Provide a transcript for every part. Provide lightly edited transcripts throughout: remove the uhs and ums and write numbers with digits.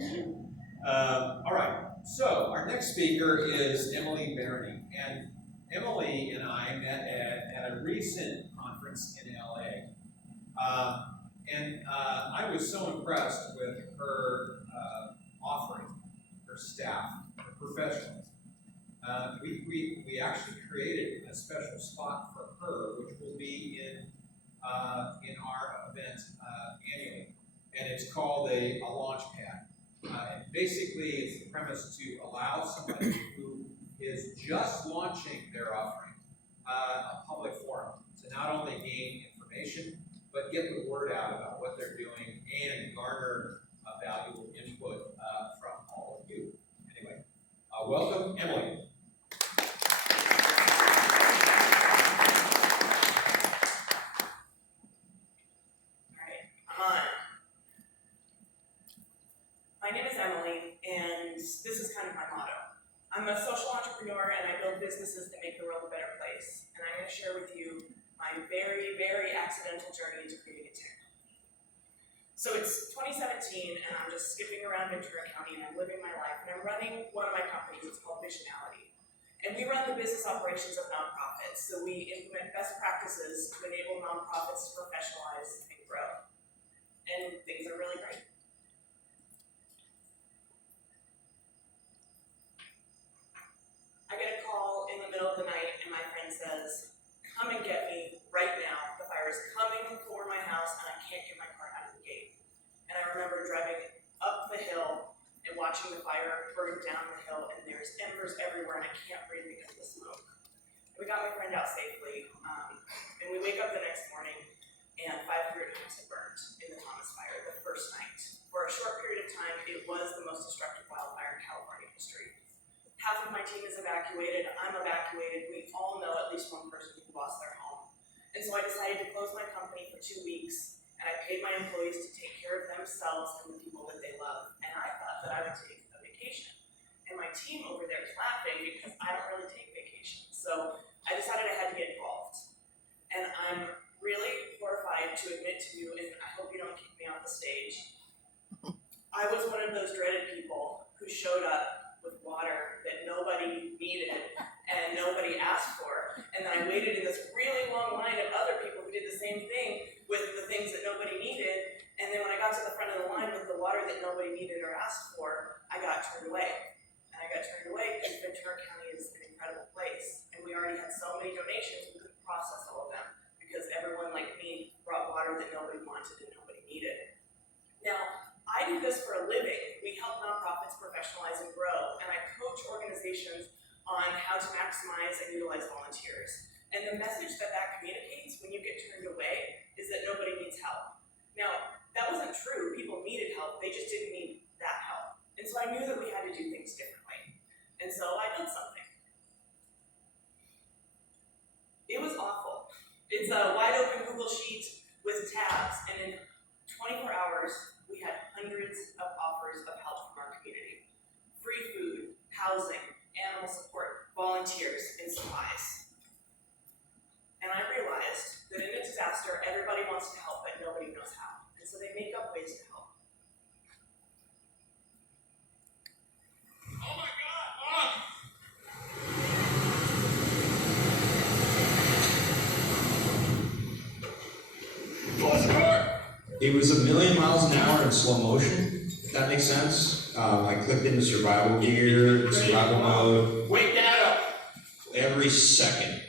All right, so our next speaker is Emily Barney. And Emily and I met at a recent conference in LA. I was so impressed with her offering, her staff, her professionals. We actually created a special spot for her, which will be in our event annually. And it's called a launch pad. And basically, it's the premise to allow somebody who is just launching their offering a public forum to not only gain information, but get the word out about what they're doing and garner valuable input from all of you. Anyway, welcome, Emily. My name is Emily, and this is kind of my motto. I'm a social entrepreneur, and I build businesses that make the world a better place. And I'm going to share with you my very, very accidental journey into creating a tech company. So it's 2017, and I'm just skipping around Ventura County, and I'm living my life, and I'm running one of my companies. It's called Missionality. And we run the business operations of nonprofits. So we implement best practices to enable nonprofits to professionalize and grow. And things are really great. I get a call in the middle of the night and my friend says, come and get me right now. The fire is coming for my house and I can't get my car out of the gate. And I remember driving up the hill and watching the fire burn down the hill, and there's embers everywhere and I can't breathe because of the smoke. We got my friend out safely, and we wake up the next morning and 500 homes had burned in the Thomas fire the first night. For a short period of time, it was the most destructive wildfire in California history. Half of my team is evacuated, I'm evacuated, we all know at least one person who lost their home. And so I decided to close my company for 2 weeks, and I paid my employees to take care of themselves and the people that they love. And I thought that I would take a vacation. And my team over there is laughing because I don't really take vacations. So I decided I had to get involved. And I'm really horrified to admit to you, and I hope you don't kick me off the stage, I was one of those dreaded people who showed up with water that nobody needed and nobody asked for. And then I waited in this really long line of other people who did the same thing with the things that nobody needed. And then when I got to the front of the line with the water that nobody needed or asked for, I got turned away. And I got turned away because Ventura County is an incredible place. And we already had so many donations, we couldn't process all of them because everyone like me brought water that nobody wanted and nobody needed. Now, I do this for a living. We help nonprofits professionalize and grow, and I coach organizations on how to maximize and utilize volunteers. And the message that communicates when you get turned away is that nobody needs help. Now, that wasn't true. People needed help, they just didn't need that help. And so I knew that we had to do things differently. And so I built something. It was awful. It's a wide open Google sheet with tabs, and in 24 hours, we had hundreds of offers of help from our community. Free food, housing, animal support, volunteers, and supplies. And I realized that in a disaster, everybody wants to help, but nobody knows how. And so they make up ways to help. Oh my God! Close the door! It was 1,000,000 miles an hour in slow motion, if that makes sense. I clicked into survival gear, survival mode. Wake that up! Every second,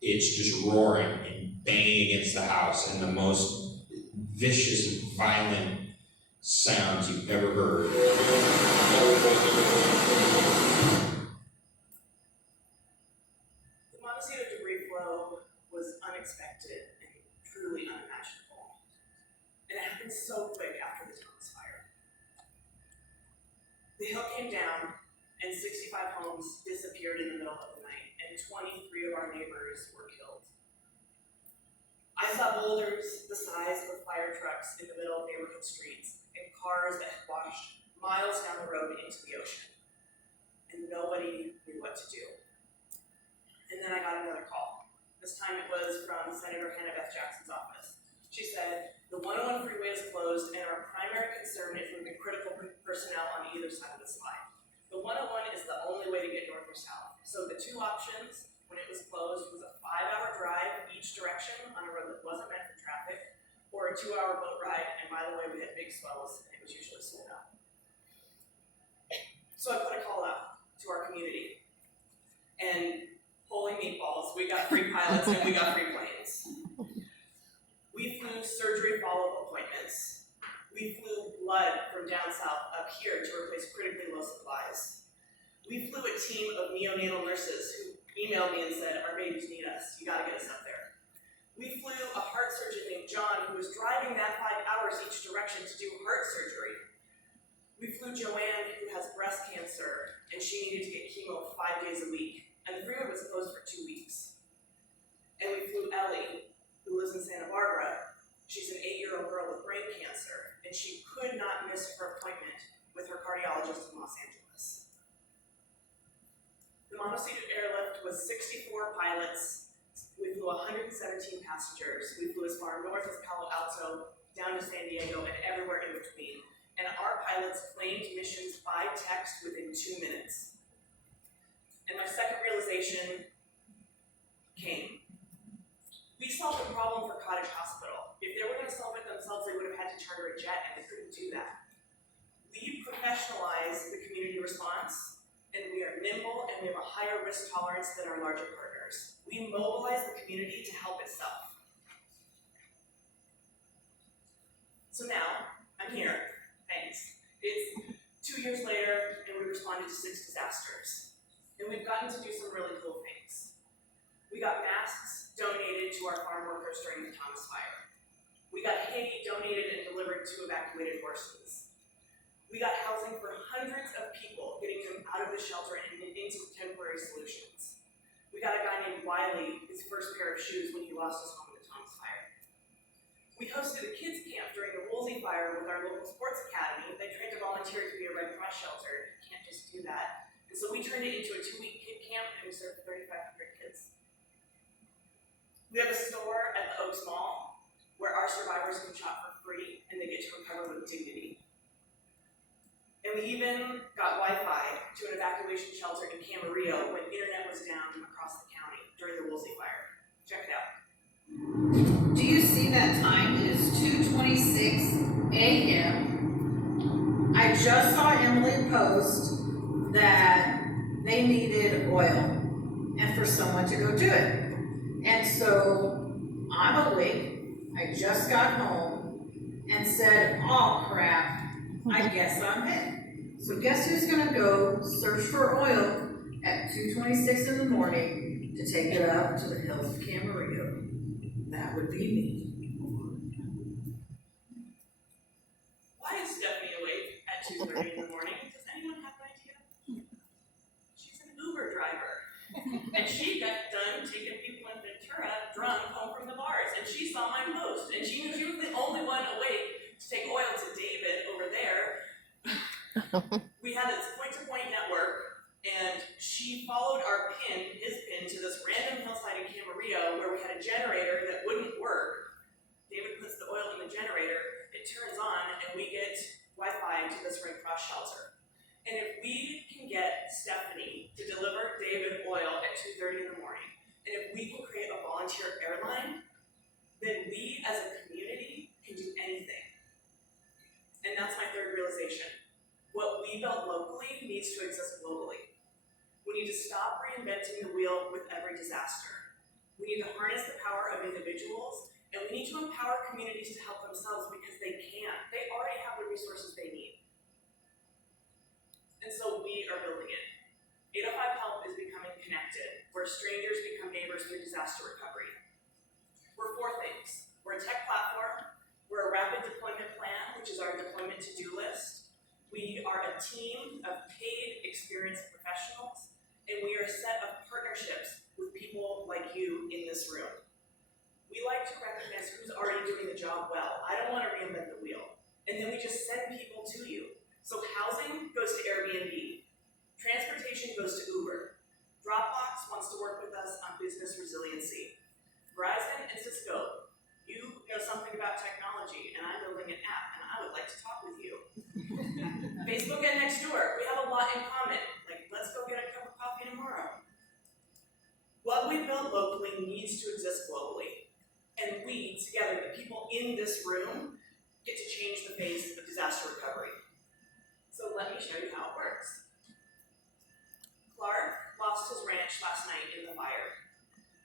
it's just roaring and banging against the house, and the most vicious, violent sounds you've ever heard. The Montecito debris flow was unexpected and truly unimaginable. And it happened so quick after the Thomas fire. The hill came down, and 65 homes disappeared in the middle of the night, and 23 of our neighbors were killed. I saw boulders the size of fire trucks in the middle of neighborhood streets, and cars that had washed miles down the road into the ocean. And nobody knew what to do. And then I got another call. This time it was from Senator Hannah Beth Jackson's office. She said, The 101 freeway is closed, and our primary concern is moving critical personnel on either side of the slide. The 101 is the only way to get north or south. So the two options when it was closed was a 5-hour drive each direction on a road that wasn't meant for traffic, or a 2-hour boat ride, and by the way, we had big swells, and it was usually sold out. So I put a call out to our community, and holy meatballs, we got free pilots and we got free planes. We flew surgery follow-up appointments. We flew blood from down south up here to replace critically low supplies. We flew a team of neonatal nurses who emailed me and said, our babies need us, you gotta get us up there. We flew a heart surgeon named John who was driving that 5 hours each direction to do heart surgery. We flew Joanne who has breast cancer and she needed to get chemo 5 days a week, and the freeway was closed for 2 weeks. And we flew Ellie, who lives in Santa Barbara. She's an 8-year-old girl with brain cancer, and she could not miss her appointment with her cardiologist in Los Angeles. The monoseated airlift was 64 pilots. We flew 117 passengers. We flew as far north as Palo Alto, down to San Diego, and everywhere in between. And our pilots claimed missions by text within 2 minutes. And my second realization came. We solved the problem for Cottage Hospital. If they were going to solve it themselves, they would have had to charter a jet, and they couldn't do that. We professionalize the community response, and we are nimble, and we have a higher risk tolerance than our larger partners. We mobilize the community to help itself. So now, I'm here. Thanks. It's 2 years later, and we responded to 6 disasters. And we've gotten to do some really cool things. We got masks donated to our farm workers during the Thomas Fire. We got hay donated and delivered to evacuated horses. We got housing for hundreds of people, getting them out of the shelter and into temporary solutions. We got a guy named Wiley his first pair of shoes when he lost his home in the Thomas Fire. We hosted a kids camp during the Woolsey Fire with our local sports academy. They trained a volunteer to be a Red Cross shelter. You can't just do that. And so we turned it into a 2-week kid camp, and we served 3,500 kids. We have a store at the Oaks Mall where our survivors can shop for free and they get to recover with dignity. And we even got Wi-Fi to an evacuation shelter in Camarillo when internet was down across the county during the Woolsey Fire. Check it out. Do you see that time? It is 2:26 a.m. I just saw Emily post that they needed oil and for someone to go do it. And so I'm awake, I just got home and said, oh crap, I guess I'm it. So guess who's gonna go search for oil at 2:26 in the morning to take it up to the hills of Camarillo? That would be me. Why is Stephanie awake at 2:30 in the morning? Does anyone have an idea? She's an Uber driver. And she got done taking people in Ventura drunk home from the bars. And she saw my post. And she knew she was the only one awake to take oil to David over there. We had this point-to-point network, and she followed our pin, his pin, to this random hillside in Camarillo where we had a generator that wouldn't work. David puts the oil in the generator, it turns on, and we get Wi-Fi to this Red Cross shelter. And if we can get Stephanie to deliver David oil at 2:30 in the morning, and if we can create a volunteer airline, then we as a community can do anything. And that's my third realization. What we built locally needs to exist globally. We need to stop reinventing the wheel with every disaster. We need to harness the power of individuals, and we need to empower communities to help themselves because they can. They already have the resources they need. And so we are building it. 805 Help is becoming connected, where strangers become neighbors through disaster recovery. We're 4 things. We're a tech platform, we're a rapid deployment plan, which is our deployment to-do list. We are a team of paid, experienced professionals, and we are a set of partnerships with people like you in this room. We like to recognize who's already doing the job well. I don't want to reinvent the wheel. And then we just send people to you. So housing goes to Airbnb. Transportation goes to Uber. Dropbox wants to work with us on business resiliency. Verizon and Cisco, you know something about technology, find common, like, let's go get a cup of coffee tomorrow. What we build locally needs to exist globally. And we, together, the people in this room, get to change the face of disaster recovery. So let me show you how it works. Clark lost his ranch last night in the fire.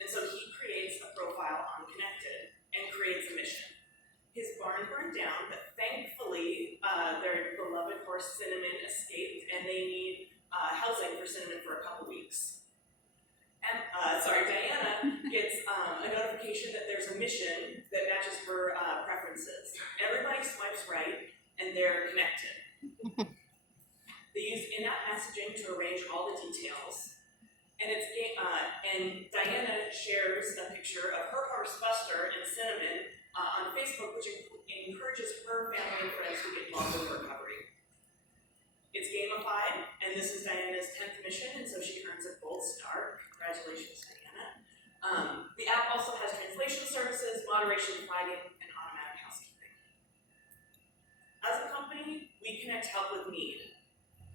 And so he creates a profile on Connected and creates a mission. His barn burned down, but thankfully, their beloved horse Cinnamon escaped, and they need housing for Cinnamon for a couple weeks. And Diana gets a notification that there's a mission that matches her preferences. Everybody swipes right, and they're connected. They use in-app messaging to arrange all the details. And Diana shares a picture of her horse Buster and Cinnamon on Facebook, which encourages her family and friends to get involved in recovery. It's gamified, and this is Diana's 10th mission, and so she earns a gold star. Congratulations, Diana. The app also has translation services, moderation flagging, and automatic housekeeping. As a company, we connect help with need,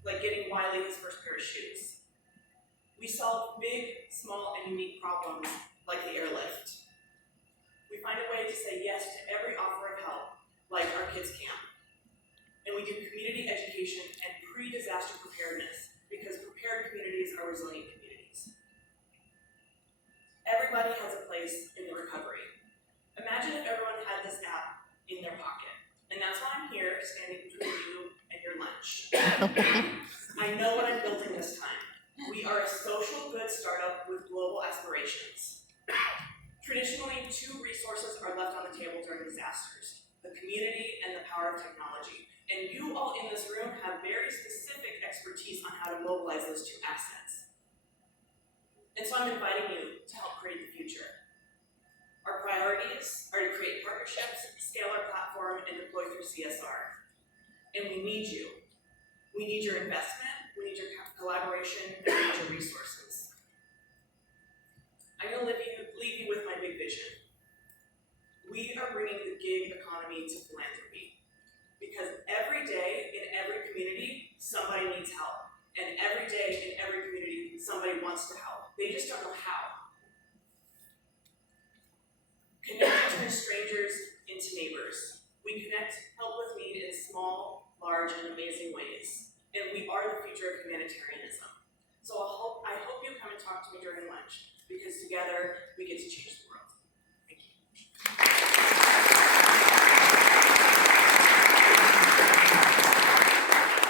like getting Wiley his first pair of shoes. We solve big, small, and unique problems like the airlift. We find a way to say yes to every offer of help, like our kids' camp. And we do community education and pre-disaster preparedness, because prepared communities are resilient communities. Everybody has a place in the recovery. Imagine if everyone had this app in their pocket. And that's why I'm here, standing between you and your lunch. I know what I'm building this time. We are a social good startup with global aspirations. Traditionally, two resources are left on the table during disasters: the community and the power of technology. And you all in this room have very specific expertise on how to mobilize those two assets. And so I'm inviting you to help create the future. Our priorities are to create partnerships, scale our platform, and deploy through CSR. And we need you. We need your investment, we need your collaboration, and we need your resources. I'm going to leave you with my big vision. We are bringing the gig economy to philanthropy. Because every day in every community, somebody needs help. And every day in every community, somebody wants to help. They just don't know how. Connect to strangers into neighbors. We connect help with need in small, large, and amazing ways. And we are the future of humanitarianism. So I hope you come and talk to me during lunch, because together we get to change the